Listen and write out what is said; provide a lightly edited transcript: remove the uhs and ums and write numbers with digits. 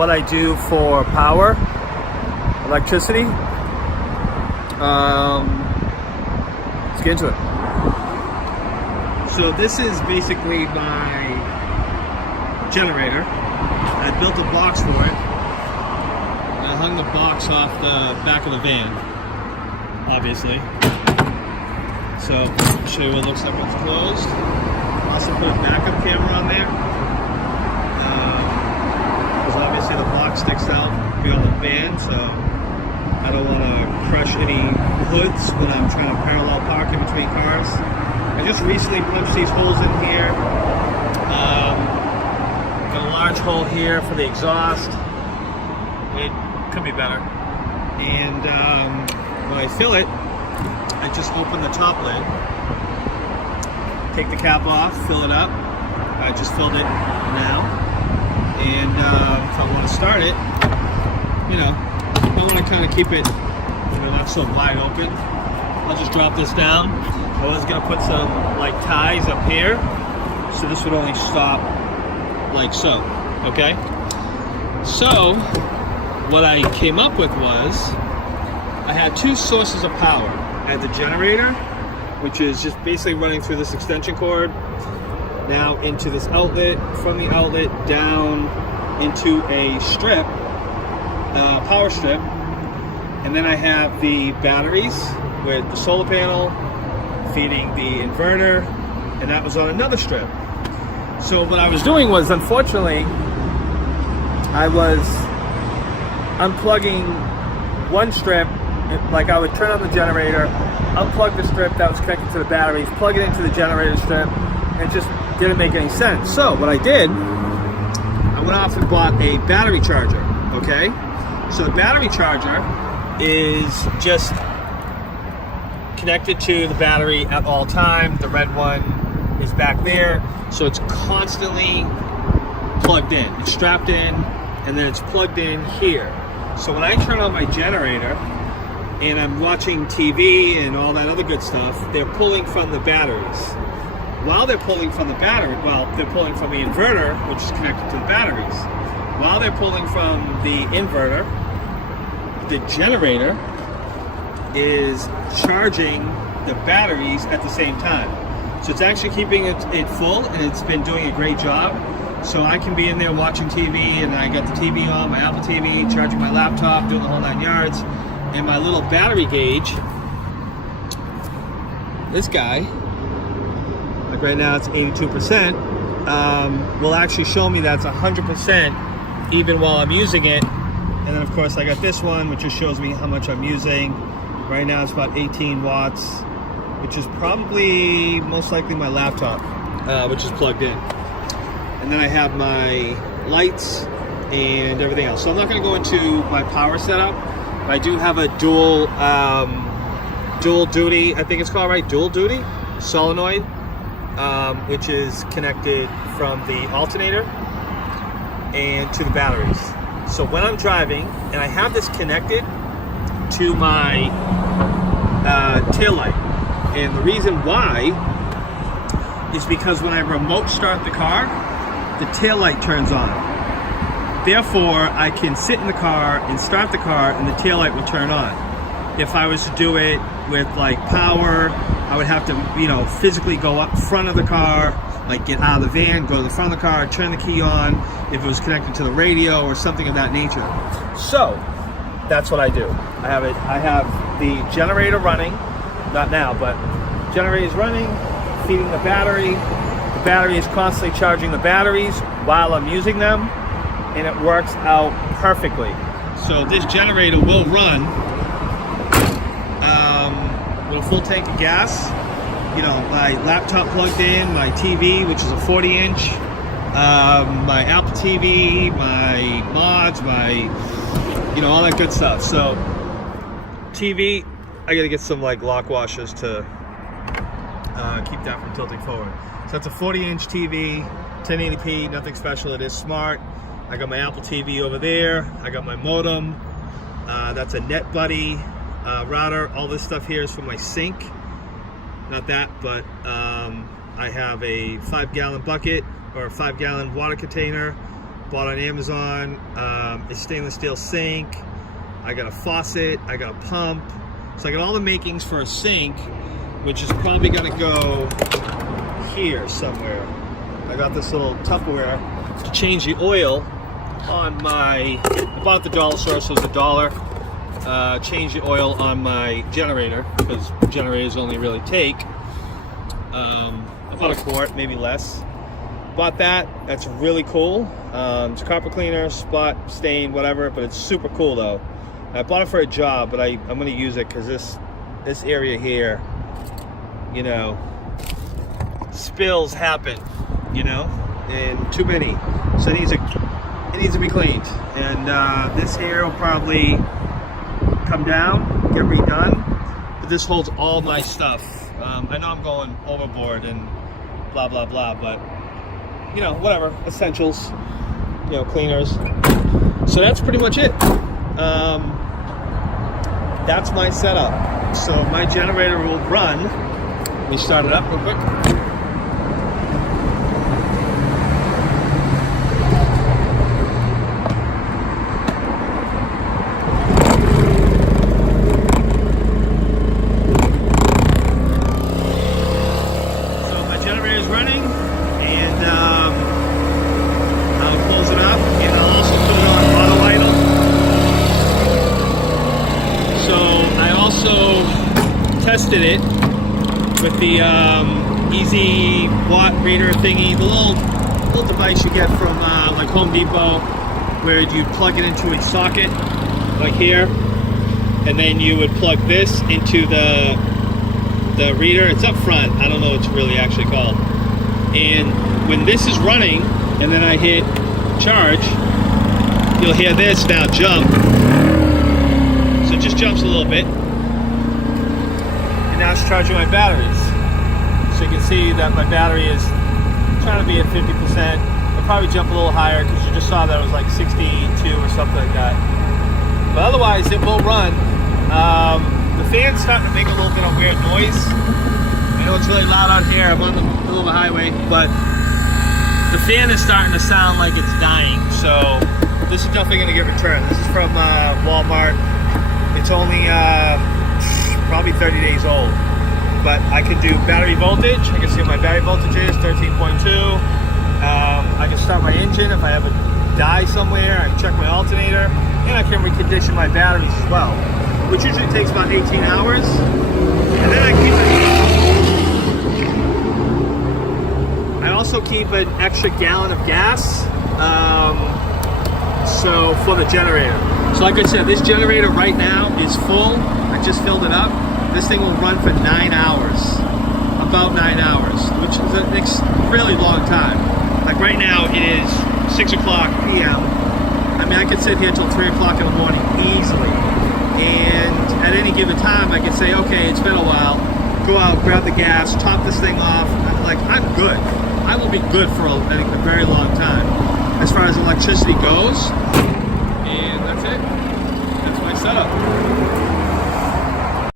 what I do for power, electricity. Let's get into it. So this is basically my generator. I built a box for it. I hung the box off the back of the van, obviously. So I'll show you what it looks like when it's closed. Also put a backup camera on there. Because obviously the box sticks out beyond the van, so I don't want to crush any hoods when I'm trying to parallel park in between cars. I just recently punched these holes in here. Got a large hole here for the exhaust. It could be better. And when I fill it, I just open the top lid, take the cap off, fill it up. I just filled it now. And if I want to start it, you know, I want to kind of keep it, you know, not so wide open. I'll just drop this down. I was gonna put some like ties up here, so this would only stop like so, okay? So, what I came up with was, I had two sources of power. I had the generator, which is just basically running through this extension cord, now into this outlet, from the outlet down into a strip, power strip, and then I have the batteries with the solar panel feeding the inverter, and that was on another strip. So what I was doing was, unfortunately, I was unplugging one strip. Like I would turn on the generator, unplug the strip that was connected to the batteries, plug it into the generator strip, and it just didn't make any sense. So what I did, I went off and bought a battery charger, okay? So the battery charger is just connected to the battery at all time. The red one is back there, so it's constantly plugged in. It's strapped in, and then it's plugged in here. So when I turn on my generator and I'm watching TV and all that other good stuff, they're pulling from the batteries. While they're pulling from the battery, well, they're pulling from the inverter, which is connected to the batteries. While they're pulling from the inverter, the generator is charging the batteries at the same time. So it's actually keeping it full, and it's been doing a great job. So I can be in there watching TV, and I got the TV on, my Apple TV, charging my laptop, doing the whole 9 yards. And my little battery gauge, this guy, like right now it's 82%, will actually show me that's 100% even while I'm using it. And then of course I got this one, which just shows me how much I'm using. Right now it's about 18 watts, which is probably most likely my laptop, which is plugged in. And then I have my lights and everything else. So I'm not going to go into my power setup, but I do have a dual duty, I think it's called, right? Dual duty solenoid, which is connected from the alternator and to the batteries. So when I'm driving, and I have this connected to my tail light, and the reason why is because when I remote start the car, the tail light turns on. Therefore, I can sit in the car and start the car, and the tail light will turn on. If I was to do it with like power, I would have to, you know, physically go up front of the car, like get out of the van, go to the front of the car, turn the key on, if it was connected to the radio or something of that nature. So that's what I do. I have the generator running, not now, but generator is running, feeding the battery. The battery is constantly charging the batteries while I'm using them, and it works out perfectly. So this generator will run with a full tank of gas. You know, my laptop plugged in, my TV, which is a 40-inch, my Apple TV, my mods, my, you know, all that good stuff. So TV, I gotta get some like lock washers to keep that from tilting forward. So that's a 40-inch TV, 1080p, nothing special. It is smart. I got my Apple TV over there. I got my modem. That's a NetBuddy router. All this stuff here is for my sink. Not that, but I have a 5-gallon bucket or a 5-gallon water container bought on Amazon. It's stainless steel sink. I got a faucet, I got a pump. So I got all the makings for a sink, which is probably gonna go here somewhere. I got this little Tupperware to change the oil on my, I bought at the dollar store, so it's $1. Change the oil on my generator, because generators only really take about a quart, maybe less. Bought that, that's really cool. It's a carpet cleaner, spot, stain, whatever, but it's super cool though. I bought it for a job, but I'm gonna use it because this area here, you know, spills happen, you know, and too many. So it needs to be cleaned. And this here will probably come down, get redone, but this holds all my stuff. I know I'm going overboard and blah blah blah, but you know, whatever, essentials, you know, cleaners. So that's pretty much it. That's my setup. So my generator will run. Let me start it up real quick. Tested it with the easy watt reader thingy, the little device you get from like Home Depot, where you plug it into a socket like here, and then you would plug this into the reader. It's up front. I don't know what it's really actually called. And when this is running and then I hit charge, you'll hear this now jump. So it just jumps a little bit. Now it's charging my batteries. So you can see that my battery is trying to be at 50%. I'll probably jump a little higher because you just saw that it was like 62 or something like that. But otherwise it will run. The fan's starting to make a little bit of weird noise. I know it's really loud out here. I'm on the middle of a highway, but the fan is starting to sound like it's dying. So this is definitely going to get returned. This is from Walmart. It's only probably 30 days old, but I can do battery voltage. I can see what my battery voltage is, 13.2. I can start my engine if I ever die somewhere. I can check my alternator, and I can recondition my batteries as well, which usually takes about 18 hours. And then I also keep an extra gallon of gas, so for the generator. So like I said, this generator right now is full. I just filled it up. This thing will run for 9 hours, about 9 hours, which is a really long time. Like right now it is 6 o'clock p.m. I mean, I could sit here till 3 o'clock in the morning easily. And at any given time, I could say, okay, it's been a while, go out, grab the gas, top this thing off. I'm good. I will be good for a very long time as far as electricity goes. And that's it. That's my setup.